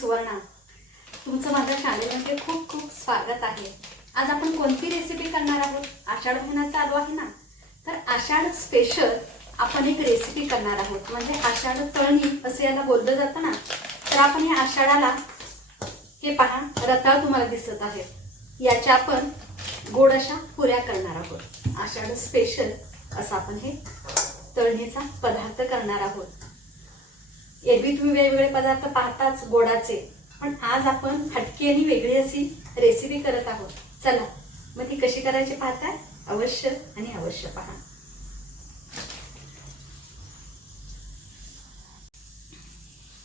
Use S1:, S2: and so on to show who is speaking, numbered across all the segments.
S1: सुवर्णा तुमचं माझ्या चॅनलमध्ये खूप खूप स्वागत आहे. आज आपण कोणती रेसिपी करणार आहोत? आषाढ महिना चालू आहे ना? तर आषाढ स्पेशल आपण एक रेसिपी करणार आहोत. म्हणजे आषाढ तळणी असं याला बोललं जातं ना? तर आपण या आषाढाला हे पहा रताळ तुम्हाला दिसत आहे. याच्या आपण गोड अशा पुऱ्या करणार आहोत. आषाढ स्पेशल असं आपण हे तळणीचा पदार्थ करणार आहोत. एरवी तुम्ही वेगवेगळे पदार्थ पाहताच गोडाचे. पण आज आपण हटकी आणि वेगळी अशी रेसिपी करत आहोत. चला मग ती कशी करायची पाहताय? अवश्य आणि अवश्य पहा.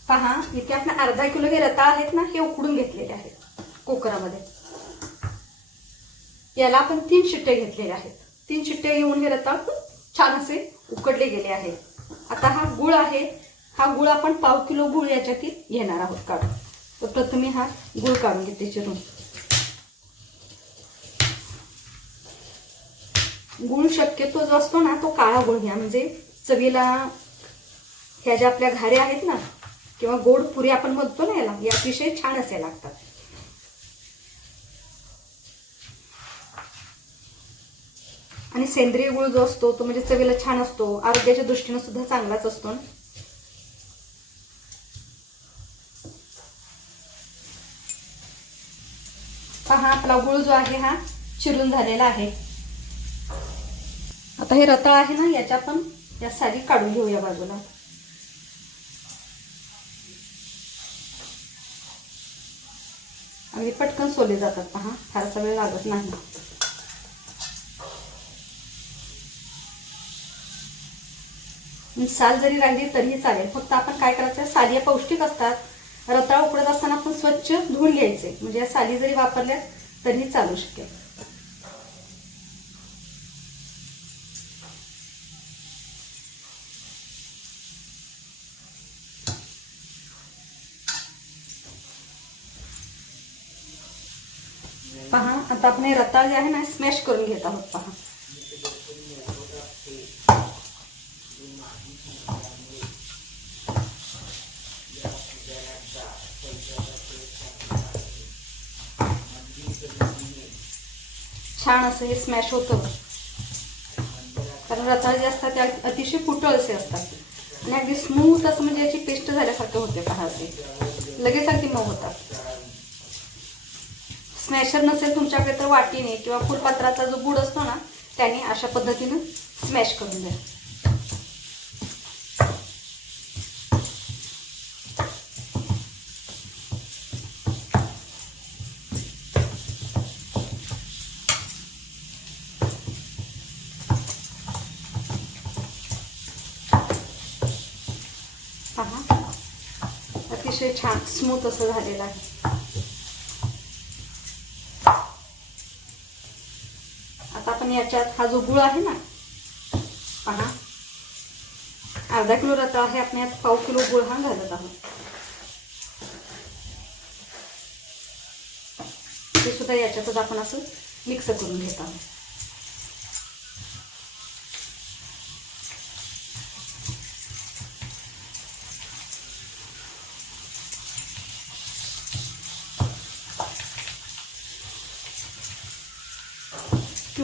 S1: पहा इथे आपण अर्धा किलो हे रताळ आहेत ना हे उकडून घेतलेले आहेत कुकरामध्ये. याला आपण तीन शिट्टे घेतलेले आहेत. तीन शिट्टे घेऊन हे रताळ छान असे उकडले गेले आहेत. आता हा गुळ आहे हा गुळ आपण पाव किलो गुळ याच्यातील घेणार आहोत काढून. तर प्रथमे हा गुळ काढून घेते चिरून. गुळ शक्यतो जो असतो ना तो काळा गुळ घ्या. म्हणजे चवीला ह्या ज्या आपल्या घाऱ्या आहेत ना किंवा गोड पुरी आपण म्हणतो ना याला या अतिशय छान असे लागतात. आणि सेंद्रिय गुळ जो असतो तो म्हणजे चवीला छान असतो. आरोग्याच्या दृष्टीने सुद्धा चांगलाच असतो ना. पहा आपला गुळ जो आहे हा चिरून झालेला आहे. आता हे रताळ आहे ना याच्या पण या साली काढून घेऊया बाजूला. आणि पटकन सोले जातात पहा फारसा वेळ लागत नाही. साल जरी राहिली तरीही चालेल फक्त आपण काय करायचं साली पौष्टिक असतात. रताळ उकडत असताना आपण स्वच्छ धुवून घ्यायचे. म्हणजे या साली जरी वापरल्यात तरी चालू शकेल. पहा आता आपण हे रताळ जे आहे ना स्मॅश करून घेत आहोत पहा. छान असं हे स्मॅश होतं. कारण रताळ जे असतात ते अतिशय फुटळ असे असतात. आणि अगदी स्मूथ असं म्हणजे याची पेस्ट झाल्यासारखं होते पहा असे लगेच अगदी मऊ होतात. स्मॅशर नसेल तुमच्याकडे तर वाटीने किंवा फुलपात्राचा जो बूड असतो ना त्याने अशा पद्धतीनं स्मॅश करून द्या. पहा. अतिशय छान स्मूथ असं झालेलं आहे. आता आपण याच्यात हा जो गुळ आहे ना पहा. अर्धा किलो रता आहे आपण यात पाव किलो गुळ हा घालत आहोत. ते सुद्धा याच्यातच आपण असं मिक्स करून घेत आहोत.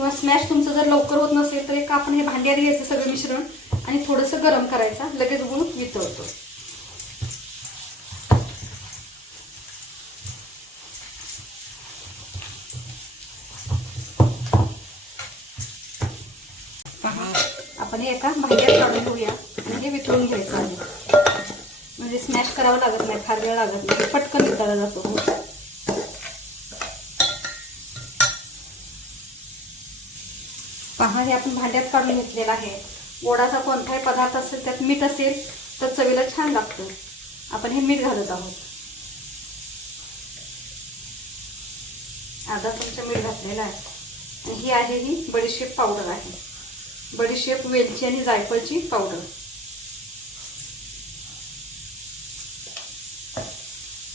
S1: किंवा स्मॅश तुमचं जर लवकर होत नसेल तर एक आपण हे भांड्यात घ्यायचं सगळं मिश्रण आणि थोडंसं गरम करायचं. लगेच गुळ वितळतो. आपण हे एका भांड्यात काढून घेऊया म्हणजे वितळून घ्यायचं आहे. म्हणजे स्मॅश करावं लागत नाही फार वेळ लागत नाही पटकन वितळला जातो. हा हे आपण भांड्यात काढून घेतलेला आहे. गोडाचा कोणताही पदार्थ असेल त्यात मीठ असेल तर चवीला छान लागतो. आपण हे मीठ घालत आहोत. आता चमचा मीठ घातलेला आहे. आणि ही आहे ही बडीशेप पावडर आहे. बडीशेप वेलची आणि जायफळची पावडर.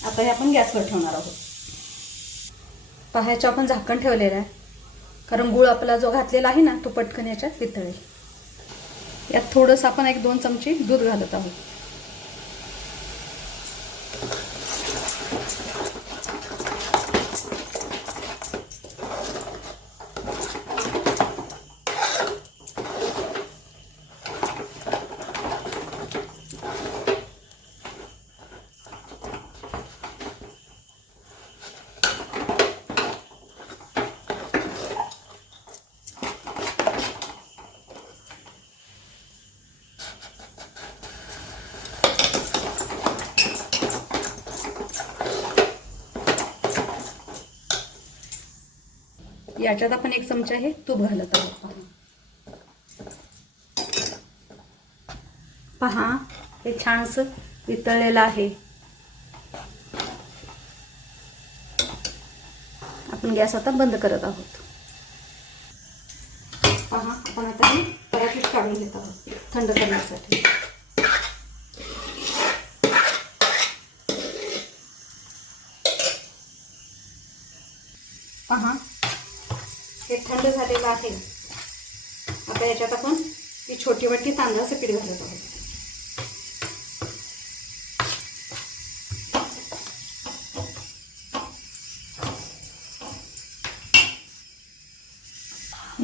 S1: आता हे आपण गॅसवर ठेवणार आहोत. पाहायचं आपण झाकण ठेवलेलं आहे. कारण गुळ आपला जो घातलेला आहे ना तो पटकन याच्यात वितळेल. यात थोडंसं आपण एक दोन चमचे दूध घालत आहोत. याच्यात आपण एक चमचा हे तूप घालत आहोत. पहा. पहा हे छानसं वितळलेलं आहे. आपण गॅस आता बंद करत आहोत. पहा आपण आता हे पराठीत काढून घेत आहोत थंड करण्यासाठी पहा हे थंड झालेलं आहे. आता याच्यात आपण ही छोटी वाटी तांदळाचं पीठ घालत आहोत.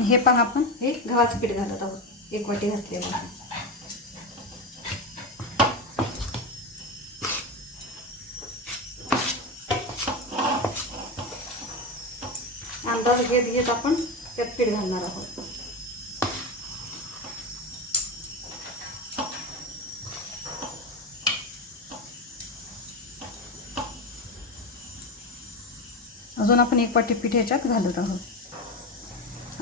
S1: हे पहा आपण हे गव्हाचं पीठ घालत आहोत. एक वाटी घातलेलं आहे. अंदाज घेत घेत आपण त्यात पीठ घालणार आहोत. अजून आपण एक वाटी पीठ ह्याच्यात घालत आहोत.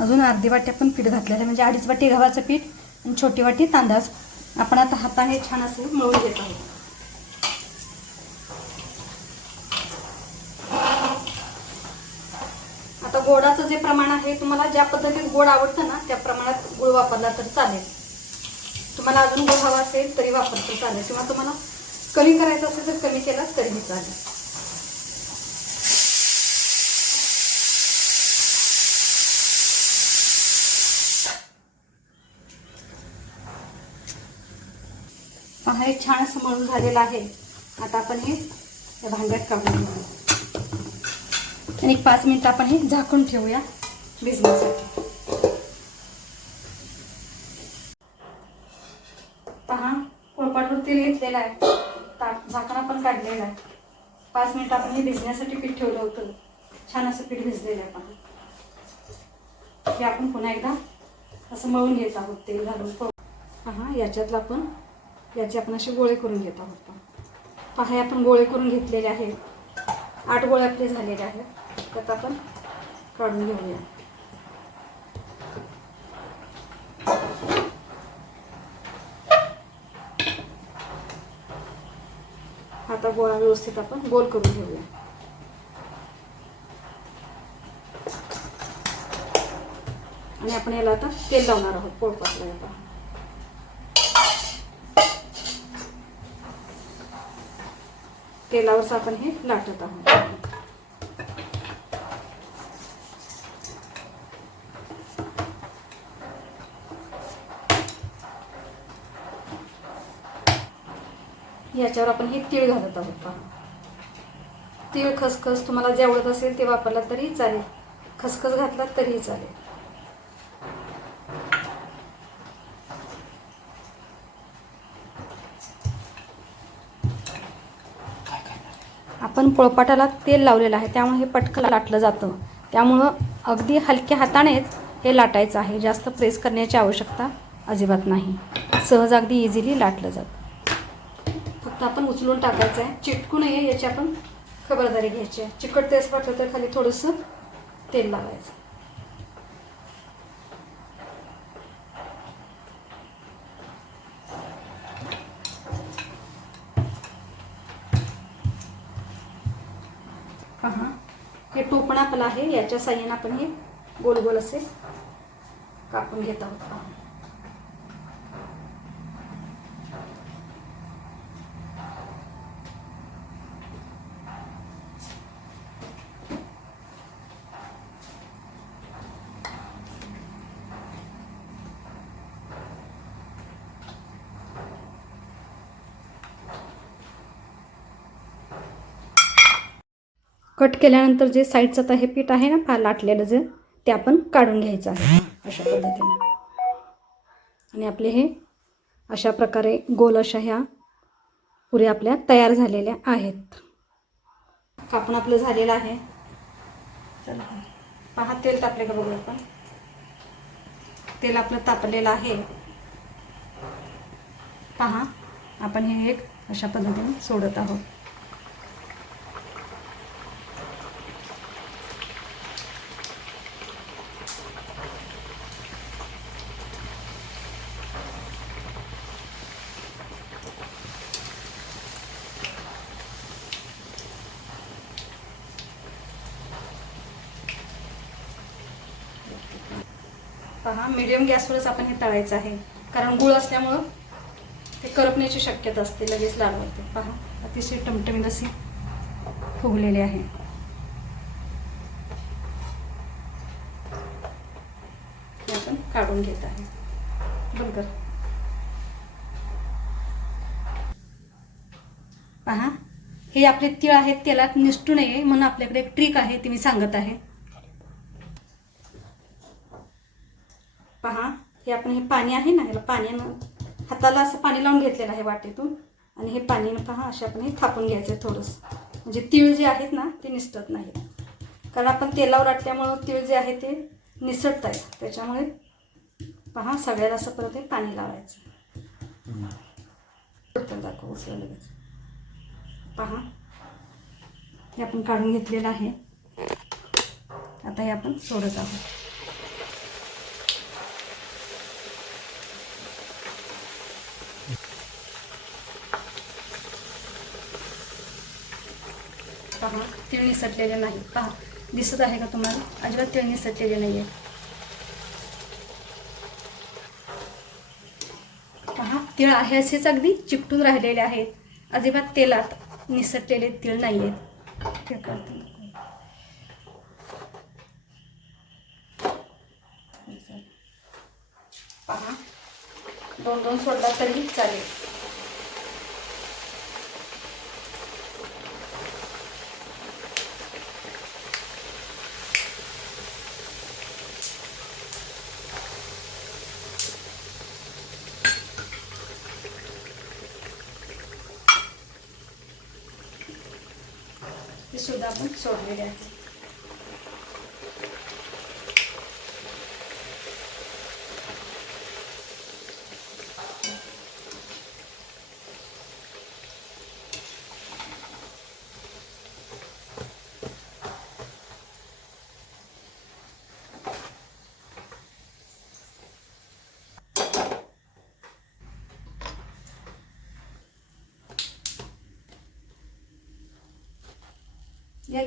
S1: अजून अर्धी वाटी आपण पीठ घातलेलं म्हणजे अडीच वाटी गव्हाचं पीठ आणि छोटी वाटी तांदळाचं आपण आता हाताने छान असं मळून घेत आहोत आता गोडाचं जे प्रमाण आहे तुम्हाला ज्या पद्धतीत गोड आवडतं ना त्या प्रमाणात गुळ वापरला तर चालेल. तुम्हाला अजून गोड हवा असेल तरी वापरता चालेल. किंवा तुम्हाला कमी करायचं असेल तर कमी केला तरीही चालेल. पहा हे छान असं मळून झालेलं आहे. आता आपण हे भांड्यात काढून घेऊ. आणि एक पाच मिनिट आपण हे झाकून ठेवूया भिजण्यासाठी पहा पोळपाटवर तेल घेतलेलं आहे. ताट झाकण आपण काढलेलं आहे. पाच मिनिट आपण हे भिजण्यासाठी पीठ ठेवलं होतं. छान असं पीठ भिजलेलं आहे पहा. हे आपण पुन्हा एकदा असं मळून घेत आहोत तेल घालून पहा याच्यातलं आपण याचे आपण असे गोळे करून घेत आहोत पहा. पहा हे आपण गोळे करून घेतलेले आहेत. आठ गोळे आपले झालेले आहेत. त्यात आपण काढून घेऊया. आता गोळा व्यवस्थित आपण गोल करून घेऊया. आणि आपण याला आता तेल लावणार आहोत पोळपाटला आता तेलावरच आपण हे लाटत आहोत. याच्यावर आपण हे तीळ घालत आहोत पहा. तीळ खसखस तुम्हाला जे आवडत असेल ते वापरला तरी चालेल. खसखस घातला तरीही चालेल. आपण पोळपाटाला तेल लावलेलं आहे त्यामुळे हे पटकन लाटलं जातं. त्यामुळं अगदी हलक्या हातानेच हे लाटायचं आहे. जास्त प्रेस करण्याची आवश्यकता अजिबात नाही. सहज अगदी इझिली लाटलं जातं. फक्त आपण उचलून टाकायचं आहे. चिटकू नये याची आपण खबरदारी घ्यायची आहे. चिकट तेच वाटलं तर खाली थोडंसं तेल लावायचं. पहा हे टोपण आपलं आहे. याच्या साह्यानं आपण हे गोल गोल असे कापून घेत आहोत. कट केल्यानंतर जे साईडचं आता हे पीठ आहे ना पा लाटलेलं जे ते आपण काढून घ्यायचं आहे अशा पद्धतीने. आणि आपले हे अशा प्रकारे गोल अशा ह्या पुऱ्या आपल्या तयार झालेल्या आहेत. कापण आपलं झालेलं आहे. चला. पहा तेल तापले का बघू आपण. तेल आपलं तापलेलं आहे. पहा आपण हे एक अशा पद्धतीने सोडत आहोत. पहा मिडियम गॅसवरच आपण हे तळायचं आहे. कारण गुळ असल्यामुळं ते करपण्याची शक्यता असते लगेच लाल होते. पहा अतिशय टमटमीत असे फुगलेले आहे. हे आपण काढून घेत आहे. बरोबर. पहा हे आपले तीळ आहेत तेलात निसटू नये म्हणून आपल्याकडे एक ट्रिक आहे ती मी सांगत आहे. पहा हे आपण हे पाणी आहे ना ह्याला पाण्यानं हाताला असं पाणी लावून घेतलेलं आहे वाटेतून. आणि हे पाणीनं पहा असे आपण हे थापून घ्यायचं आहे थोडंसं. म्हणजे तीळ जे आहेत ना ते निसटत नाहीत. कारण आपण तेलावर आटल्यामुळं तीळ जे आहे ते निसटत आहेत. त्याच्यामुळे पहा सगळ्याला असं परत हे पाणी लावायचं. पटकन दाखव उचलं लगेच. पहा हे आपण काढून घेतलेलं आहे. आता हे आपण सोडत आहोत. पहा तीळ निसटलेले नाही. पहा दिसत आहे का तुम्हाला? अजिबात तीळ निसटलेले नाही आहे पहा तीळ आहे असेच अगदी चिकटून राहिलेले आहेत अजिबात तेलात निसटलेले तीळ नाही आहेत करते. पहा दोन दोन सोडला तरी चालेल हे सुद्धा आपण सोडलेले आहे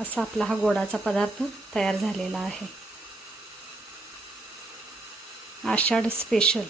S1: असा आपला हा गोडाचा पदार्थ तयार झालेला आहे. आषाढ स्पेशल